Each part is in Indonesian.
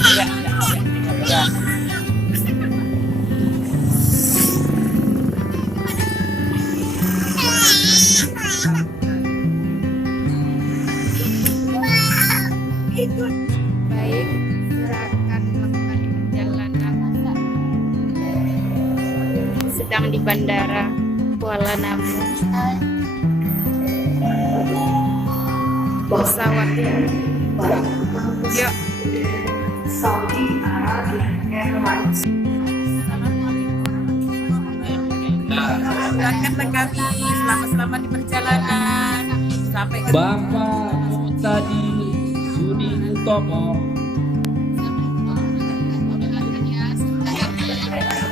Ya, ya. Baik, silakan melakukan perjalanan. Sedang di Bandara Kuala Namu. Pesawatnya. Yuk. Saudi Arabian Airlines. Silakan kami selamat di perjalanan sampai ke Bapak Muhtadi Sudi Utomo.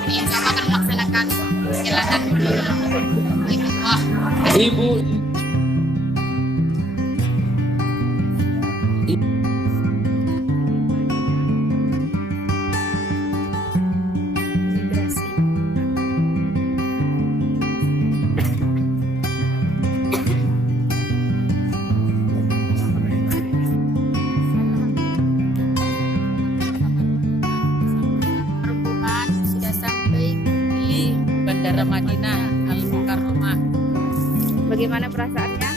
Insya akan melaksanakan perjalanan Ibu imigrasi. Rombongan sudah sampai di Bandara Madinah Al Mukarramah. Bagaimana perasaannya?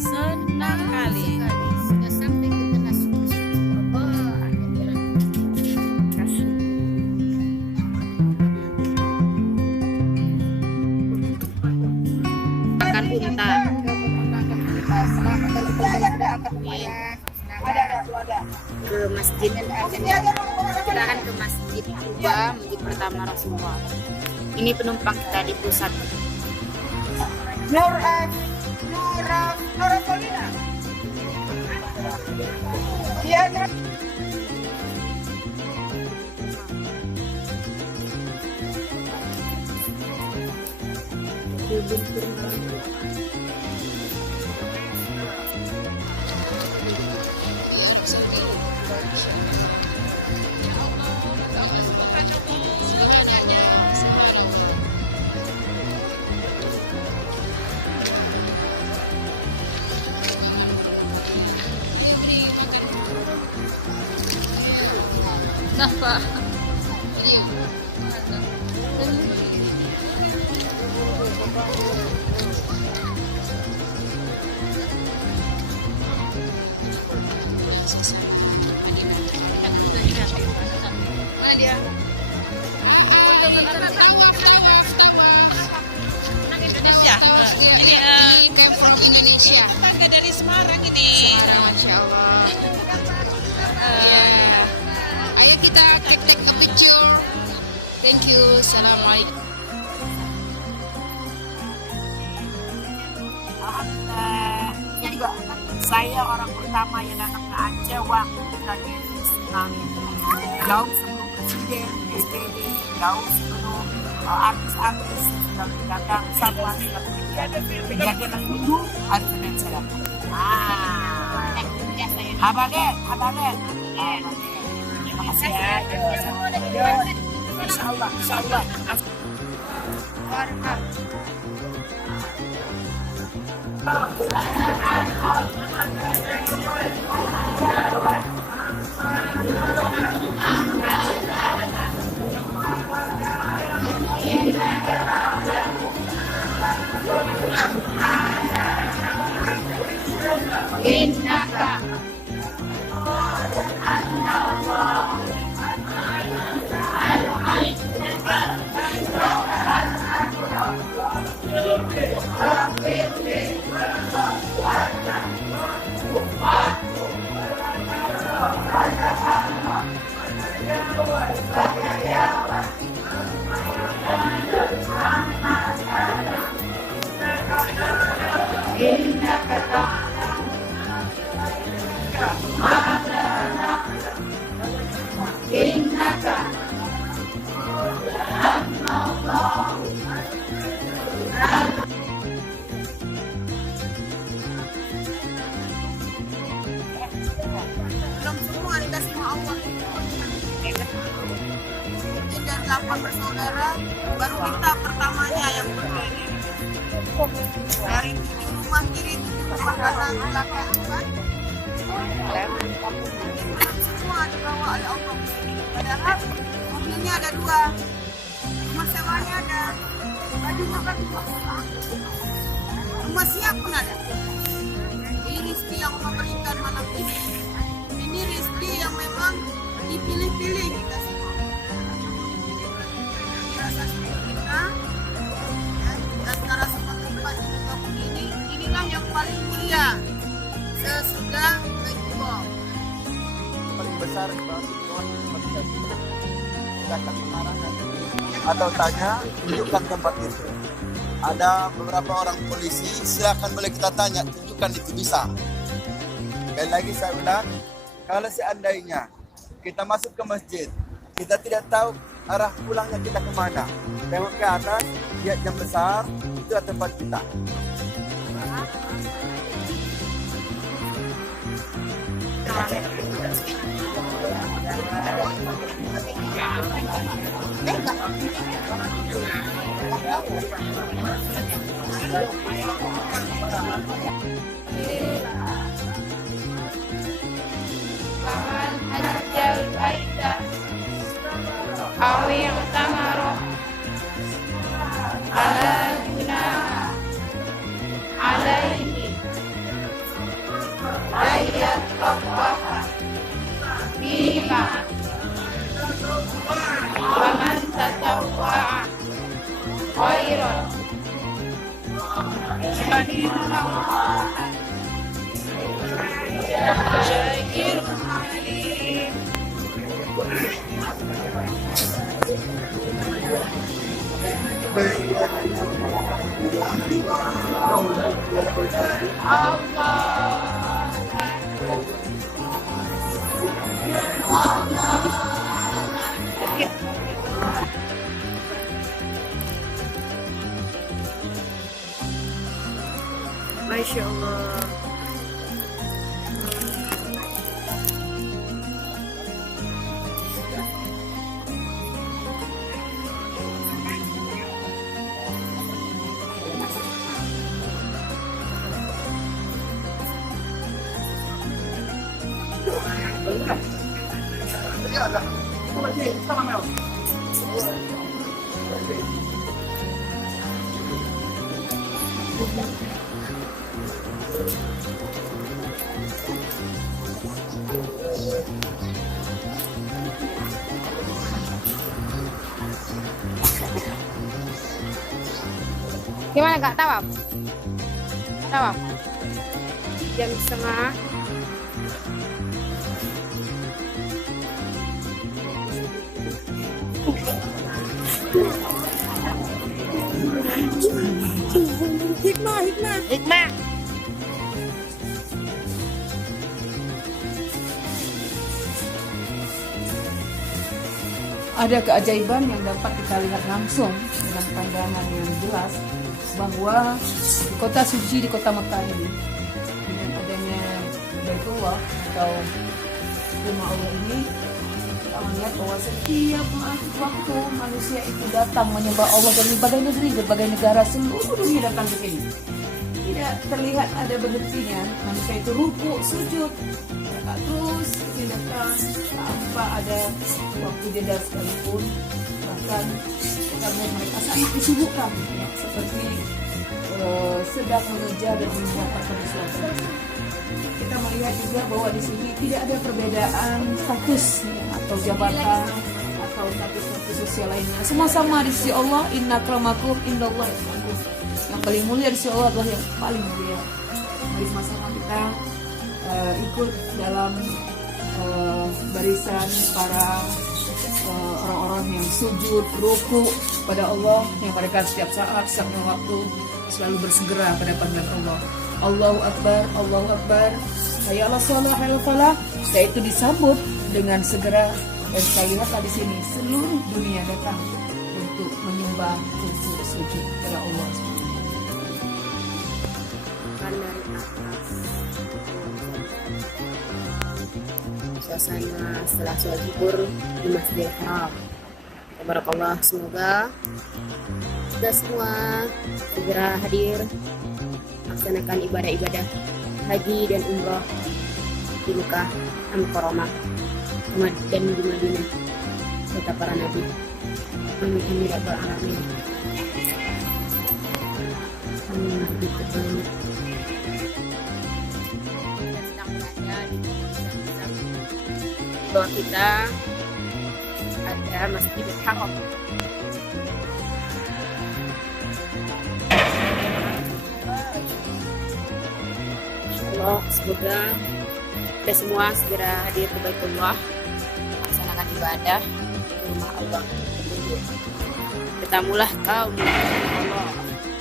Senang kali. Sudah sampai ke tanah suci. Kasih. Makan unta. Ke masjid. Kita akan ke masjid Kuba, masjid pertama Rasulullah. Ini penumpang kita di pusat. Nur Paulina. Iya, Nur. Indonesia. Ini Indonesia. tetangga dari Semarang ini. Masya Allah. Ayo kita take a picture. Thank you. Assalamualaikum. Alhamdulillah. Juga saya orang pertama yang datang ke Aceh waktu tragedi tsunami. Jauh sebelum presiden, SBY, jauh sebelum artis-artis yang sudah datang, sama sudah kejadian itu hari Senin saya datang. Habaget. Terima kasih ya. Insya Allah. Belum semua dikasih sama Allah. Ini dan 8 bersaudara, baru kita pertamanya yang berdiri. Dari 7 rumah kiri, 7 rumah kanan, belakang kan. Belum semua dibawa oleh Allah ke sini. Padahal mobilnya ada 2, rumah sewanya ada, baju makan rumah siap pun ada. Ini rezeki yang Allah berikan malam ini. Ini rezeki yang memang dipilih-pilih kita semua. Dirasa kita antara semua tempat di muka bumi ini, inilah yang paling mulia sesudah Baitullah. Paling besar silakan mengarah atau tanya, tunjukkan tempat itu. Ada beberapa orang polisi, silakan boleh kita tanya, tunjukkan itu bisa. Sekali lagi saya ulang, kalau seandainya kita masuk ke masjid, kita tidak tahu arah pulangnya kita kemana, tengok ke atas, lihat jam besar, itu tempat kita. Faman hajjal baita aw i'tamara ala junaha alaihi ayat taqwaha bima waman tatawwa'a khairan syakirun alim. Masya Allah. Gimana Kak, tawaf? Tawaf? Jam setengah. Hikmah. Ada keajaiban yang dapat kita lihat langsung dengan pandangan yang jelas bahwa di kota suci, di kota Mekah ini, dengan adanya Baitullah atau rumah Allah ini, kita melihat bahwa setiap waktu manusia itu datang menyembah Allah dari berbagai negeri, berbagai negara, seluruh dunia datang ke sini. Tidak terlihat ada berhentinya, manusia itu ruku, sujud, terus dia datang tanpa ada waktu jeda sekalipun. Bahkan kita melihat mereka sangat disibukkan, ya, seperti sedang mengejar dan mendapatkan sesuatu. Kita melihat juga bahwa di sini tidak ada perbedaan status, ya, atau jabatan atau status sosial lainnya. Semua sama di sisi Allah. Inna akramakum indallahi atqakum. Yang paling mulia di sisi Allah adalah yang paling mulia. Mari sama-sama kita ikut dalam barisan para orang-orang yang sujud, ruku pada Allah, yang mereka setiap saat, setiap waktu selalu bersegera pada panggilan Allah. Allahu Akbar, Allahu Akbar, hayya 'alas shalah, hayya 'alal falah. Dan itu disambut dengan segera. Dan saya lihat di sini seluruh dunia datang untuk menyembah, untuk sujud kepada Allah. Suasana setelah sholat zuhur di Masjidil Haram. Tabarakallah, semoga kita semua segera hadir melaksanakan ibadah-ibadah haji dan umrah di Mekah Al-Mukarramah. dan di Madinah kota para nabi. Amin amin ya rabbal alamin. Begitu banyak. Kita sedang berada di bawah kita ada Masjidil Haram. Insyaallah semoga kita semua segera hadir ke Baitullah, melaksanakan ibadah di rumah Allah. Bertamulah kau di rumah Allah.